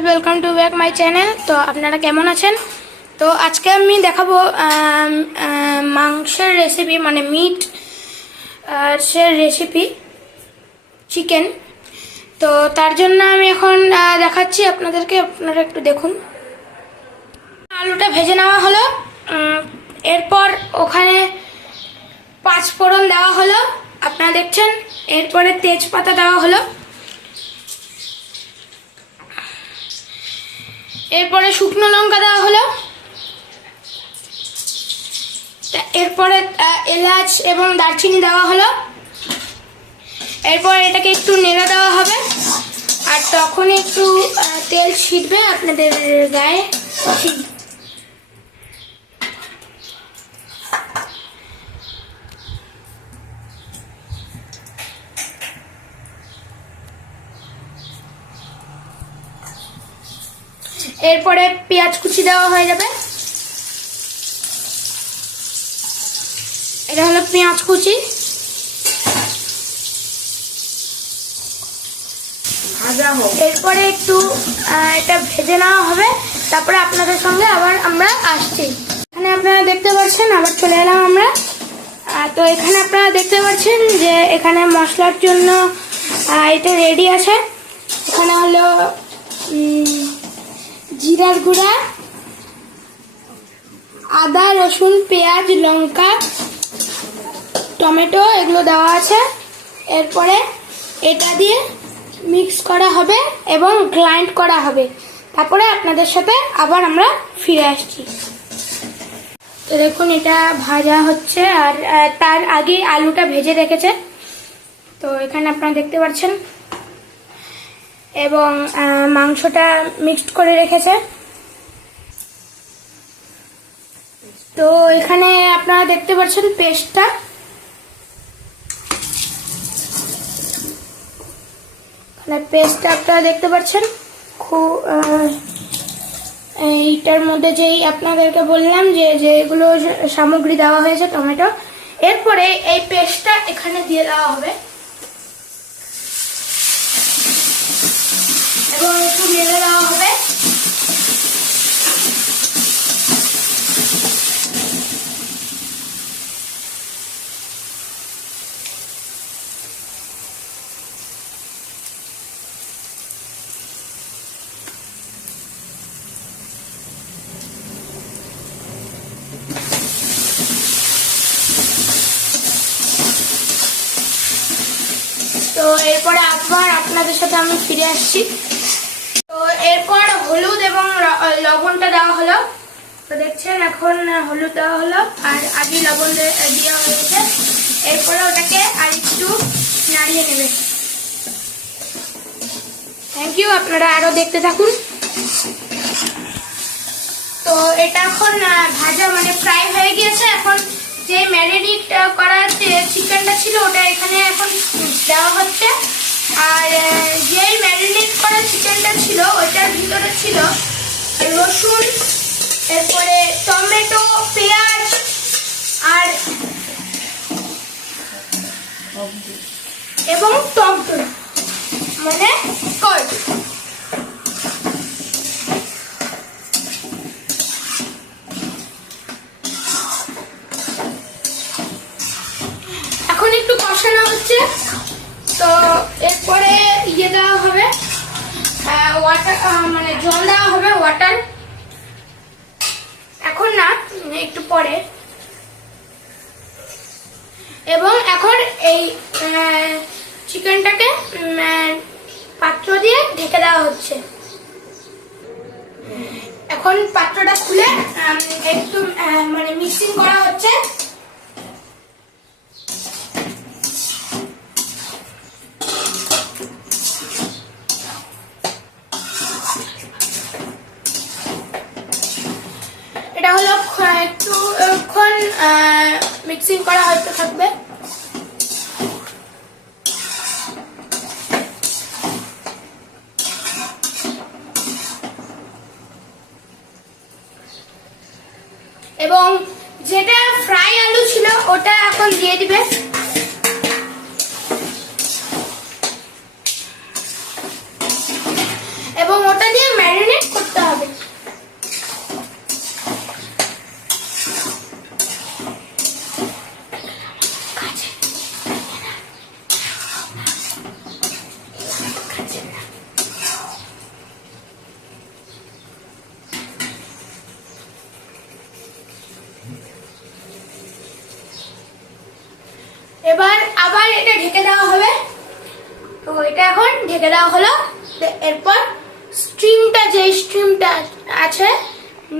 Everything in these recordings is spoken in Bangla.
Guys, welcome to back my channel. তো আপনারা কেমন আছেন? তো আজকে আমি দেখাবো মাংসের রেসিপি, মানে মিট এর রেসিপি, চিকেন। তো তার জন্য আমি এখন দেখাচ্ছি আপনাদেরকে, আপনারা একটু দেখুন। আলুটা ভেজে নেওয়া হলো, এরপর ওখানে 5 ফোড়ন দেওয়া হলো, আপনারা দেখছেন। এরপরে তেজপাতা দেওয়া হলো, এরপরে শুকনো লঙ্কা দেওয়া হলো, এরপরে এলাচ এবং দারচিনি দেওয়া হলো। এরপর এটাকে একটু নেড়ে দেওয়া হবে, আর তখন একটু তেল ছিটবে আপনাদের গায়ে। এরপরে পেঁয়াজ কুচি দেওয়া হয়ে যাবে। এটা হলো পেঁয়াজ কুচি। এরপরে একটু এটা ভেজে নেওয়া হবে, তারপরে আপনাদের সঙ্গে আবার আমরা আসছি। এখানে আপনারা দেখতে পাচ্ছেন, আবার চলে এলাম আমরা। তো এখানে আপনারা দেখতে পাচ্ছেন যে এখানে মশলার জন্য এটা রেডি আছে। এখানে হলো জিরার গুঁড়া, আদা, রসুন, পেঁয়াজ, লঙ্কা, টমেটো, এগুলো দেওয়া আছে। এরপরে এটা দিয়ে মিক্স করা হবে এবং গ্রাইন্ড করা হবে। তারপরে আপনাদের সাথে আবার আমরা ফিরে আসছি। তো দেখুন, এটা ভাজা হচ্ছে, আর তার আগে আলুটা ভেজে রেখেছে। তো এখানে আপনারা দেখতে পাচ্ছেন, এবং মাংসটা মিক্সড করে রেখেছে। তো এখানে আপনারা দেখতে পাচ্ছেন পেস্টটা। পেস্টটা আপনারা দেখতে পাচ্ছেন, খুব এইটার মধ্যে যেই আপনাদেরকে বললাম যে যেগুলো সামগ্রী দেওয়া হয়েছে, টমেটো। এরপরে এই পেস্টটা এখানে দিয়ে দেওয়া হবে এবং একটু নেড়ে দেওয়া হবে। তো এরপরে আবার আপনাদের সাথে আমি ফিরে আসছি। তো এরপর হলুদ এবং লবণটা দেওয়া হলো। তো দেখছেন, এখন হলুদ দেওয়া হলো, আর আগে লবণ দেওয়া হয়েছে। এরপরে ওটাকে আর একটু নাড়িয়ে নেবে। থ্যাংক ইউ, আপনারা আরো দেখতে থাকুন। তো এটা এখন ভাজা, মানে ফ্রাই হয়ে গিয়েছে। এখন যে ম্যারিনেট করা চিকেনটা ছিল, ওটা এখানে এখন দেওয়া হচ্ছে। আর যেই ম্যারিনেট করা চিকেনটা ছিল, ওইটার ভিতরে ছিল রসুন, এরপরে টমেটো, পেঁয়াজ, আর এবং টক দই, মানে কর্ড। এখন একটু কষানো হচ্ছে। তো এরপরে ইয়ে দেওয়া হবে, ওয়াটার, মানে জল দেওয়া হবে, ওয়াটার। এখন না, একটু পরে। এবং এখন এই চিকেনটাকে পাত্র দিয়ে ঢেকে দেওয়া হচ্ছে। এখন পাত্রটা খুলে একটু মানে মিক্সিং করা হচ্ছে। এটা হলো একটুক্ষণ মিক্সিং করা হতে থাকবে। এবং যেটা ফ্রাই আলু ছিল, ওটা এখন দিয়ে দিবে। এবং ওটা দিয়ে এটা এখন ঢেকে দেওয়া হলো। এরপর স্টিমটা আছে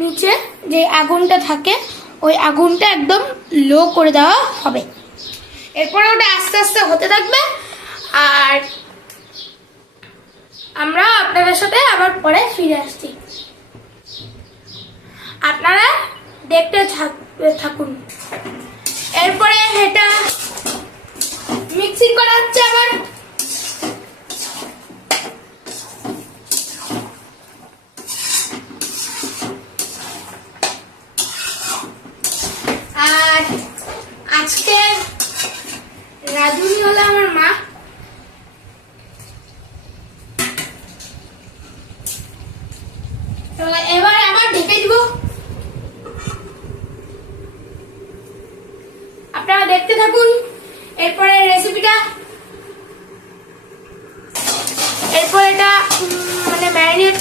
নিচে, যে আগুনটা থাকে ওই আগুনটা একদম লো করে দেওয়া হবে। এরপরে ওটা আস্তে আস্তে হতে থাকবে, আর আমরা আপনাদের সাথে আবার পরে ফিরে আসছি। আপনারা দেখতে থাকুন। এরপরে এটা মিক্সিং করা হচ্ছে আবার। আর আজকে রাঁধুনি হলো আমার মা। এবার আবার ঢেকে দিব। আপনারা দেখতে থাকুন এরপরে রেসিপিটা। এরপর এটা মানে ম্যারিনেট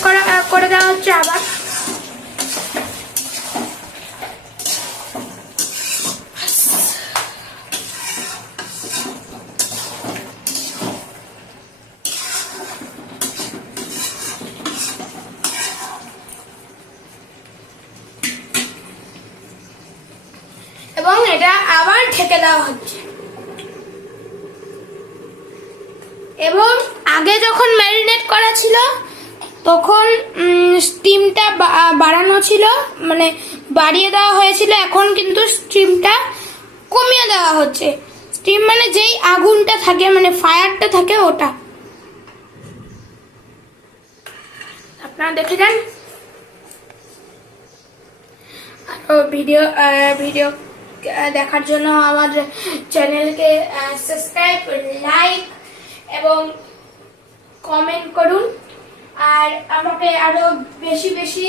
করে দেওয়া হচ্ছে আবার। এবং এটা আবার ঢেকে দেওয়া হচ্ছে। এবং আগে যখন ম্যারিনেট করা ছিল তখন স্টিমটা বাড়ানো ছিল, মানে বাড়িয়ে দেওয়া হয়েছিল। এখন কিন্তু স্টিমটা কমিয়ে দেওয়া হচ্ছে। স্টিম মানে যেই আগুনটা থাকে, মানে ফায়ারটা থাকে ওটা। আপনারা দেখে যান। আর ভিডিও দেখার জন্য আমার চ্যানেলকে সাবস্ক্রাইব, লাইক এবং কমেন্ট করুন। আর আমাকে আরো বেশি বেশি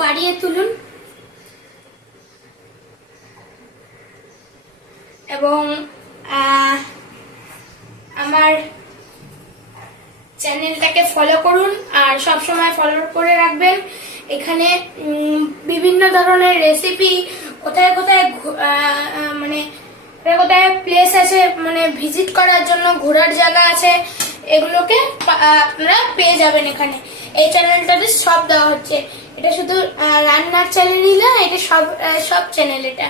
বাড়িয়ে তুলুন। এবং আমার চ্যানেলটাকে ফলো করুন, আর সব সময় ফলো করে রাখবেন। এখানে বিভিন্ন ধরনের রেসিপি, কোথায় কোথায় মানে কোথায় প্লেস আছে, মানে ভিজিট করার জন্য ঘোরার জায়গা আছে, এগুলোকে আপনারা পেয়ে যাবেন এখানে। এই চ্যানেলটাতে সব দেওয়া হচ্ছে। এটা শুধু রান্নার চ্যানেলই না, এটা সব চ্যানেল এটা।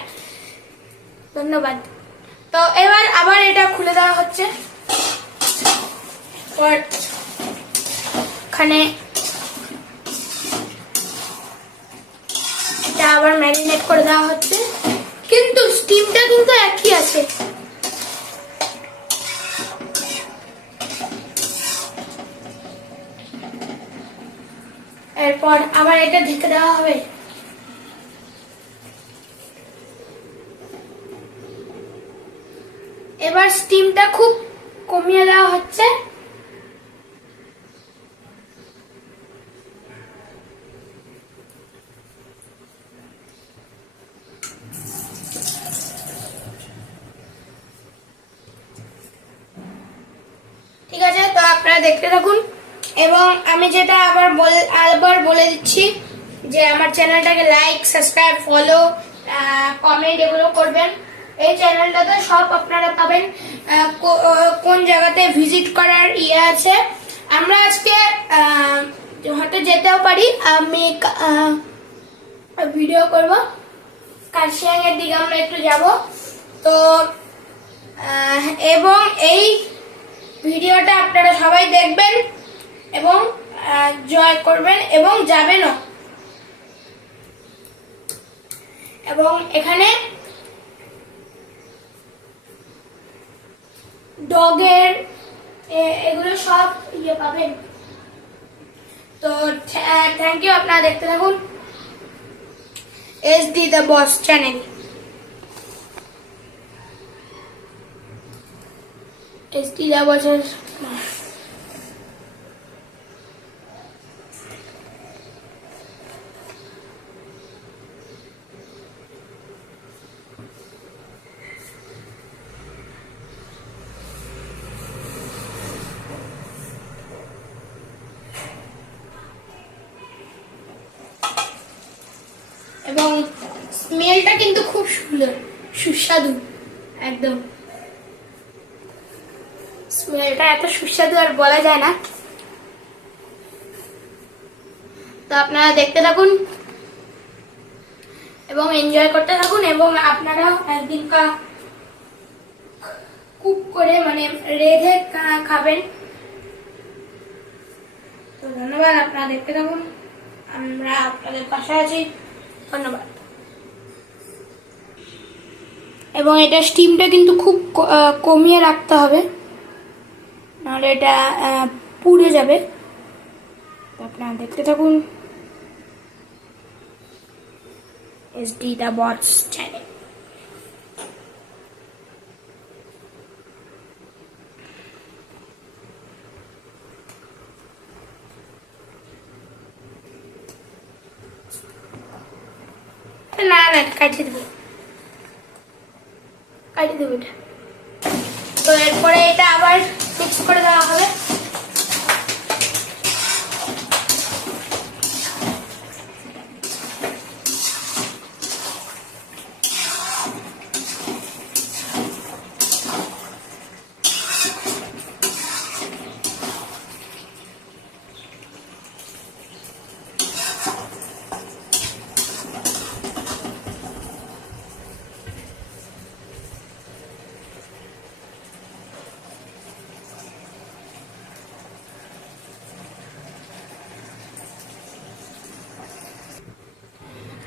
ধন্যবাদ। তো এবার আবার এটা খুলে দেওয়া হচ্ছে। এখানে এটা আবার ম্যারিনেট করে দেওয়া হচ্ছে, কিন্তু স্টিমটা কিন্তু একই আছে। এরপর আবার এটা ঢেকে দেওয়া হবে। এবার স্টিমটা খুব কমিয়ে দেওয়া হচ্ছে। ঠিক আছে, তো আপনারা দেখতে থাকুন। এবং আমি যেটা আবার বলে দিচ্ছি যে আমার চ্যানেলটাকে লাইক, সাবস্ক্রাইব, ফলো, কমেন্ট এগুলো করবেন। এই চ্যানেলটাতে সব আপনারা পাবেন, কোন জায়গাতে ভিজিট করার আছে। আমরা আজকে হয়তো যেতেও পারি, আমি ভিডিও করব। কার্শিয়াং এর দিকে আমরা একটু যাব। তো এবং এই ভিডিওটা আপনারা সবাই দেখবেন এবং জয় করবেন এবং যাবেনও। এবং এখানে ডগের এগুলো সব পাবেন। তো থ্যাংক ইউ, আপনারা দেখতে থাকুন SD The Boss channel. SD The Boss এবং স্মেলটা কিন্তু খুব সুন্দর, সুস্বাদু একদম। স্মেলটা এত সুস্বাদু আর বলা যায় না। তো আপনারা দেখতে থাকুন এবং এনজয় করতে থাকুন, এবং আপনারাও একদিন কুক করে মানে রেঁধে খাবেন। তো ধন্যবাদ, আপনারা দেখতে থাকুন, আমরা আপনাদের পাশে আছি। ধন্যবাদ। এবং এটা স্টিমটা কিন্তু খুব কমিয়ে রাখতে হবে, নাহলে এটা পুড়ে যাবে। আপনারা দেখতে থাকুন SD The Bots চ্যানেল। না না, কাটিয়ে দেবো এটা। তো এরপরে এটা আবার মিক্স করে দেওয়া হবে।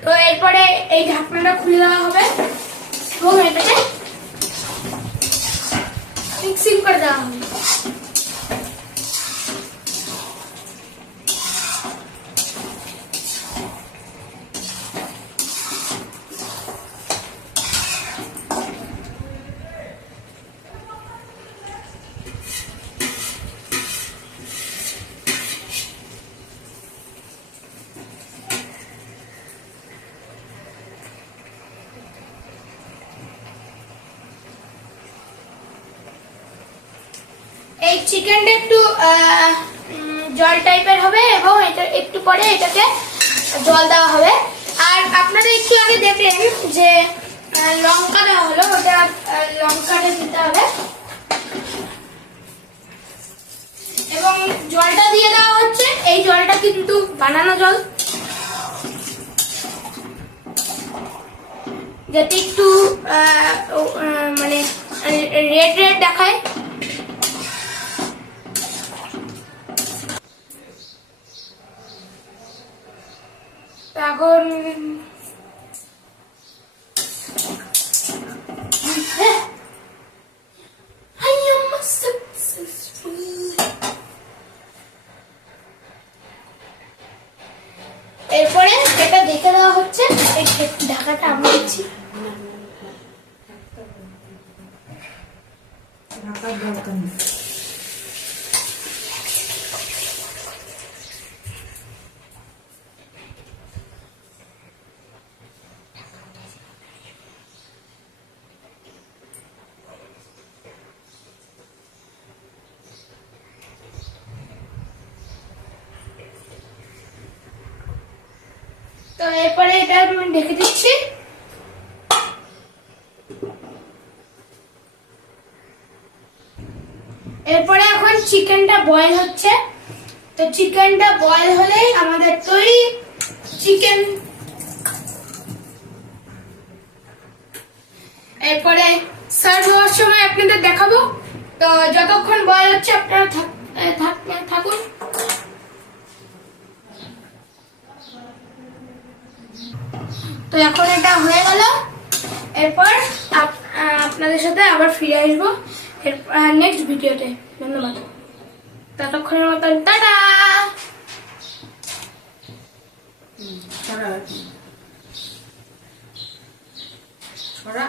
তো এরপরে এই ঢাকনাটা খুলে দেওয়া হবে এবং এটাকে মিক্সিং করে দেওয়া হবে। এই চিকেনটা একটু জল টাইপের হবে এবং এটা একটু পরে এটাকে জল দেওয়া হবে। আর আপনারা একটু আগে দেখলেন যে লঙ্কা দেওয়া হলো, ওটা লঙ্কাটা দিতে হবে এবং জলটা দিয়ে দেওয়া হচ্ছে। এই জলটা কিন্তু বানানো জল, যাতে একটু মানে রেড রেড দেখায়। এখন এরপরে এটা দেখে দেওয়া হচ্ছে, এই ঢাকাটা আমি দিচ্ছি। তো এরপরে এটা আমি ঢেকে দিচ্ছি। এরপরে এখন চিকেনটা বয়েল হচ্ছে। তো চিকেনটা বয়েল হলেই আমাদের তৈরি চিকেন। এরপরে সার্ভ হওয়ার সময় আপনাদের দেখাবো। তো যতক্ষণ বয়েল হচ্ছে আপনারা থাকুন। তো এখন এটা হয়ে গেল। এরপর আপনাদের সাথে আবার ফিরে আসবো নেক্সট ভিডিওতে। ধন্যবাদ, ততক্ষণের মতন টাটা। ছড়া